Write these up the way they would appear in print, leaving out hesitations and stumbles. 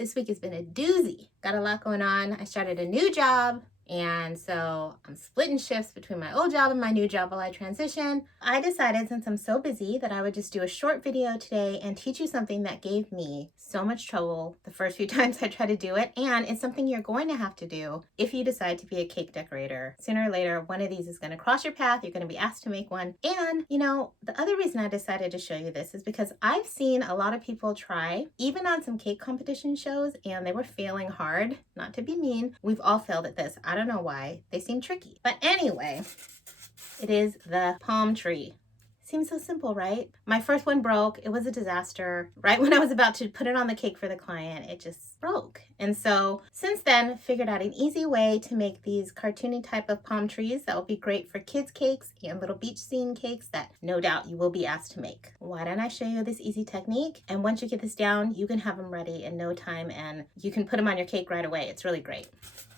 This week has been a doozy. Got a lot going on. I started a new job, and so I'm splitting shifts between my old job and my new job while I transition. I decided, since I'm so busy, that I would just do a short video today and teach you something that gave me so much trouble the first few times I tried to do it, and it's something you're going to have to do if you decide to be a cake decorator. Sooner or later, one of these is going to cross your path. You're going to be asked to make one. And, the other reason I decided to show you this is because I've seen a lot of people try, even on some cake competition shows, and they were failing hard. Not to be mean, we've all failed at this. I don't know why. They seem tricky. But anyway, it is the palm tree. Seems so simple, right? My first one broke. It was a disaster. Right when I was about to put it on the cake for the client, it just broke. And so since then, figured out an easy way to make these cartoony type of palm trees that will be great for kids' cakes and little beach scene cakes that no doubt you will be asked to make. Why don't I show you this easy technique? And once you get this down, you can have them ready in no time and you can put them on your cake right away. It's really great.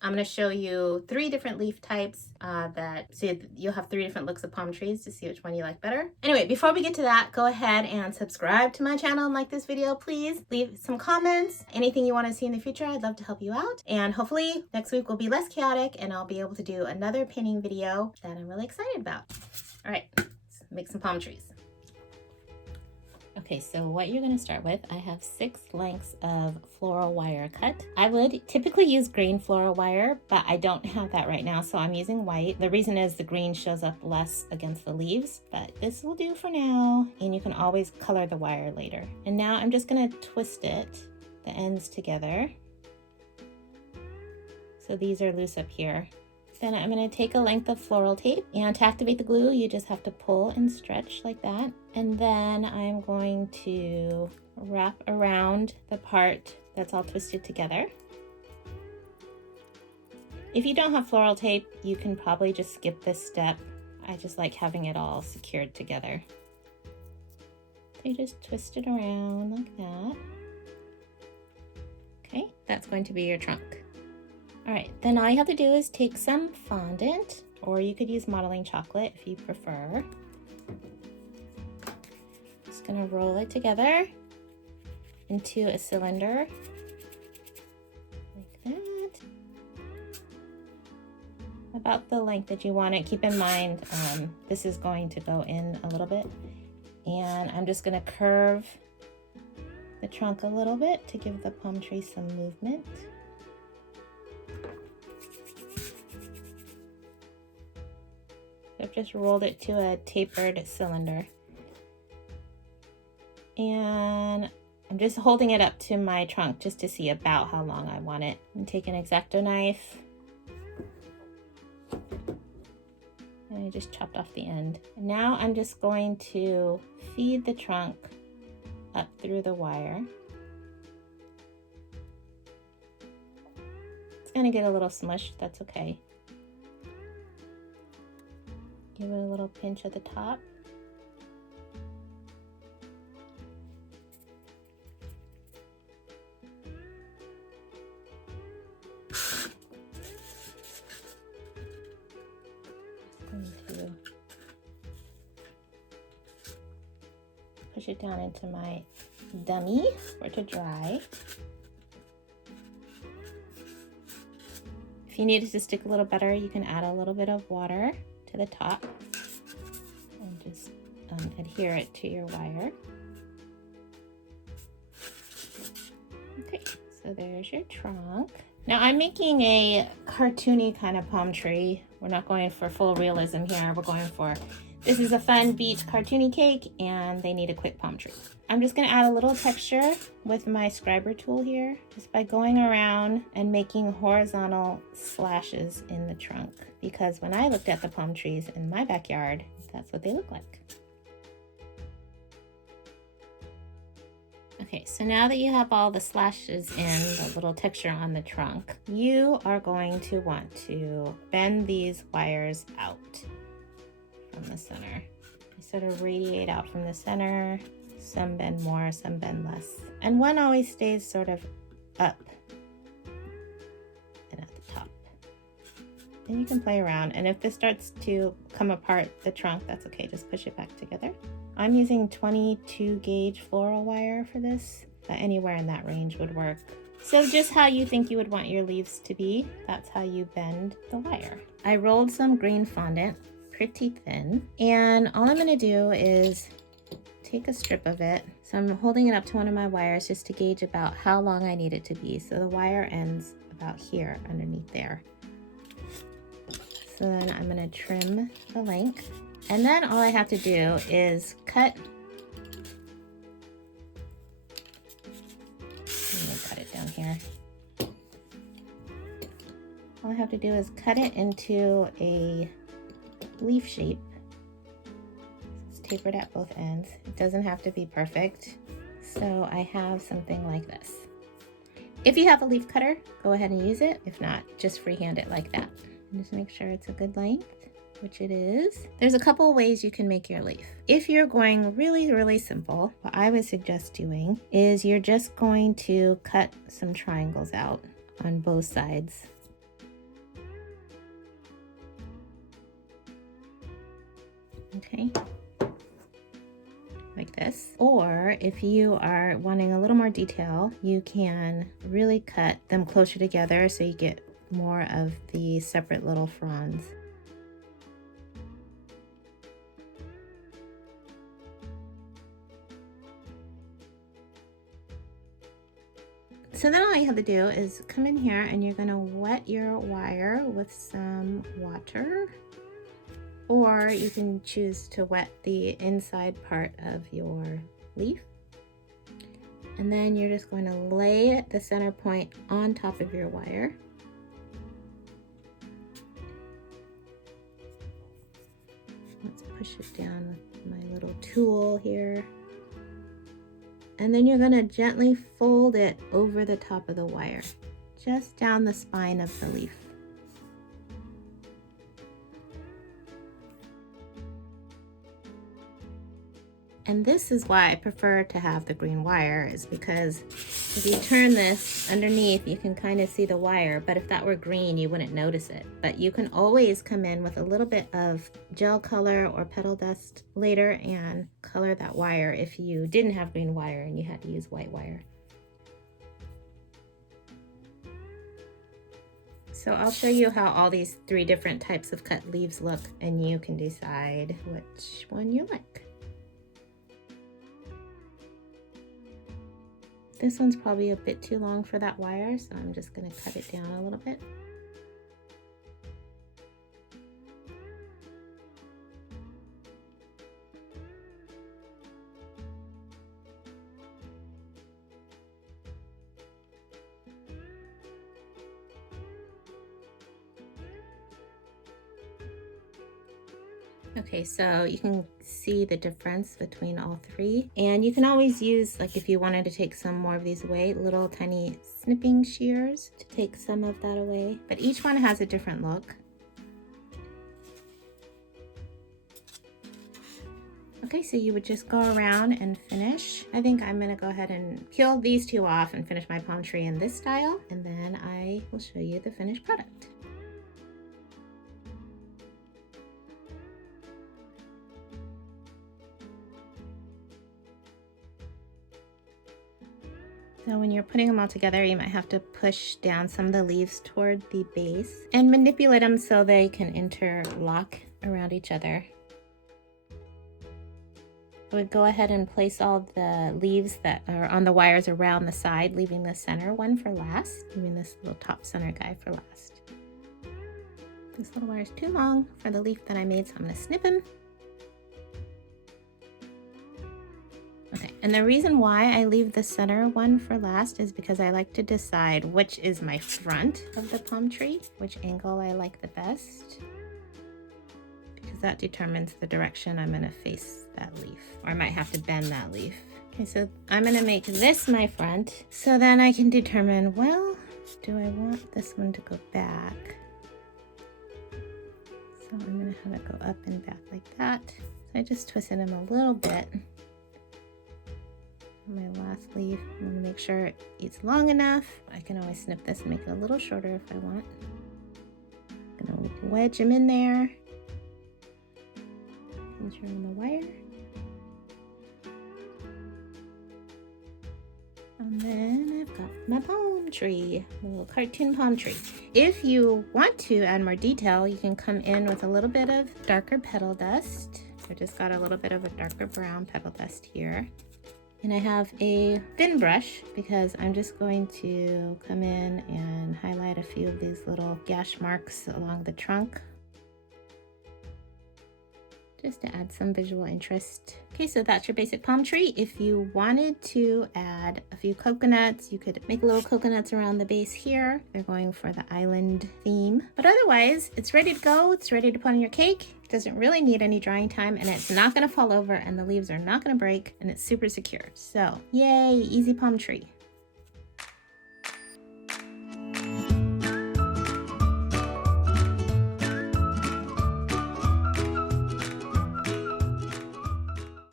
I'm going to show you 3 different leaf types so you'll have 3 different looks of palm trees to see which one you like better. Anyway, before we get to that, go ahead and subscribe to my channel and like this video, please. Leave some comments. Anything you want to see in the future, I'd love to help you out. And hopefully next week will be less chaotic and I'll be able to do another painting video that I'm really excited about. All right, let's make some palm trees. Okay, so what you're going to start with, I have 6 lengths of floral wire cut. I would typically use green floral wire, but I don't have that right now, so I'm using white. The reason is the green shows up less against the leaves, but this will do for now, and you can always color the wire later. And now I'm just going to twist it, the ends together. So these are loose up here. Then I'm going to take a length of floral tape, and to activate the glue you just have to pull and stretch like that, and then I'm going to wrap around the part that's all twisted together. If you don't have floral tape, you can probably just skip this step. I just like having it all secured together. So you just twist it around like that. Okay, that's going to be your trunk. All right, then all you have to do is take some fondant, or you could use modeling chocolate if you prefer. Just gonna roll it together into a cylinder, like that. About the length that you want it. Keep in mind, this is going to go in a little bit. And I'm just gonna curve the trunk a little bit to give the palm tree some movement. I've just rolled it to a tapered cylinder. And I'm just holding it up to my trunk just to see about how long I want it. And take an X-Acto knife. And I just chopped off the end. And now I'm just going to feed the trunk up through the wire. It's gonna get a little smushed, that's okay. Give it a little pinch at the top. Going to push it down into my dummy for it to dry. If you need it to stick a little better, you can add a little bit of water to the top and just adhere it to your wire. Okay, so there's your trunk. Now I'm making a cartoony kind of palm tree. We're not going for full realism here. We're going for, this is a fun beach cartoony cake and they need a quick palm tree. I'm just gonna add a little texture with my scriber tool here, just by going around and making horizontal slashes in the trunk. Because when I looked at the palm trees in my backyard, that's what they look like. Okay, so now that you have all the slashes in, the little texture on the trunk, you are going to want to bend these wires out from the center. They sort of radiate out from the center. Some bend more, some bend less. And one always stays sort of up and at the top. And you can play around. And if this starts to come apart, the trunk, that's okay. Just push it back together. I'm using 22 gauge floral wire for this, but anywhere in that range would work. So just how you think you would want your leaves to be, that's how you bend the wire. I rolled some green fondant pretty thin, and all I'm gonna do is take a strip of it. So I'm holding it up to one of my wires just to gauge about how long I need it to be. So the wire ends about here underneath there. So then I'm gonna trim the length. And then all I have to do is cut. I'm gonna cut it down here. All I have to do is cut it into a leaf shape. It's tapered at both ends. It doesn't have to be perfect. So I have something like this. If you have a leaf cutter, go ahead and use it. If not, just freehand it like that. And just make sure it's a good length, which it is. There's a couple of ways you can make your leaf. If you're going really simple, what I would suggest doing is you're just going to cut some triangles out on both sides. Okay, like this. Or if you are wanting a little more detail, you can really cut them closer together so you get more of the separate little fronds. So then all you have to do is come in here and you're gonna wet your wire with some water, or you can choose to wet the inside part of your leaf. And then you're just going to lay the center point on top of your wire. Let's push it down with my little tool here. And then you're going to gently fold it over the top of the wire, just down the spine of the leaf. And this is why I prefer to have the green wire, is because if you turn this underneath, you can kind of see the wire, but if that were green, you wouldn't notice it. But you can always come in with a little bit of gel color or petal dust later and color that wire if you didn't have green wire and you had to use white wire. So I'll show you how all these 3 different types of cut leaves look, and you can decide which one you like. This one's probably a bit too long for that wire, so I'm just going to cut it down a little bit. Okay, so you can see the difference between all 3, and you can always use, like if you wanted to take some more of these away, little tiny snipping shears to take some of that away, but each one has a different look. Okay, so you would just go around and finish. I think I'm gonna go ahead and peel these 2 off and finish my palm tree in this style, and then I will show you the finished product. So when you're putting them all together, you might have to push down some of the leaves toward the base and manipulate them so they can interlock around each other. I would go ahead and place all the leaves that are on the wires around the side, leaving the center one for last, leaving this little top center guy for last. This little wire is too long for the leaf that I made, so I'm going to snip him. Okay, and the reason why I leave the center one for last is because I like to decide which is my front of the palm tree, which angle I like the best, because that determines the direction I'm going to face that leaf, or I might have to bend that leaf. Okay, so I'm going to make this my front, so then I can determine, well, do I want this one to go back? So I'm going to have it go up and back like that. So I just twisted him a little bit. My last leaf, I'm going to make sure it's long enough. I can always snip this and make it a little shorter if I want. I'm going to wedge him in there. Pinch around the wire. And then got my palm tree, a little cartoon palm tree. If you want to add more detail, you can come in with a little bit of darker petal dust. I just got a little bit of a darker brown petal dust here. And I have a thin brush because I'm just going to come in and highlight a few of these little gash marks along the trunk, just to add some visual interest. Okay, so that's your basic palm tree. If you wanted to add a few coconuts, you could make little coconuts around the base here. They're going for the island theme. But otherwise, it's ready to go. It's ready to put on your cake. It doesn't really need any drying time, and it's not gonna fall over, and the leaves are not gonna break, and it's super secure. So, yay, easy palm tree.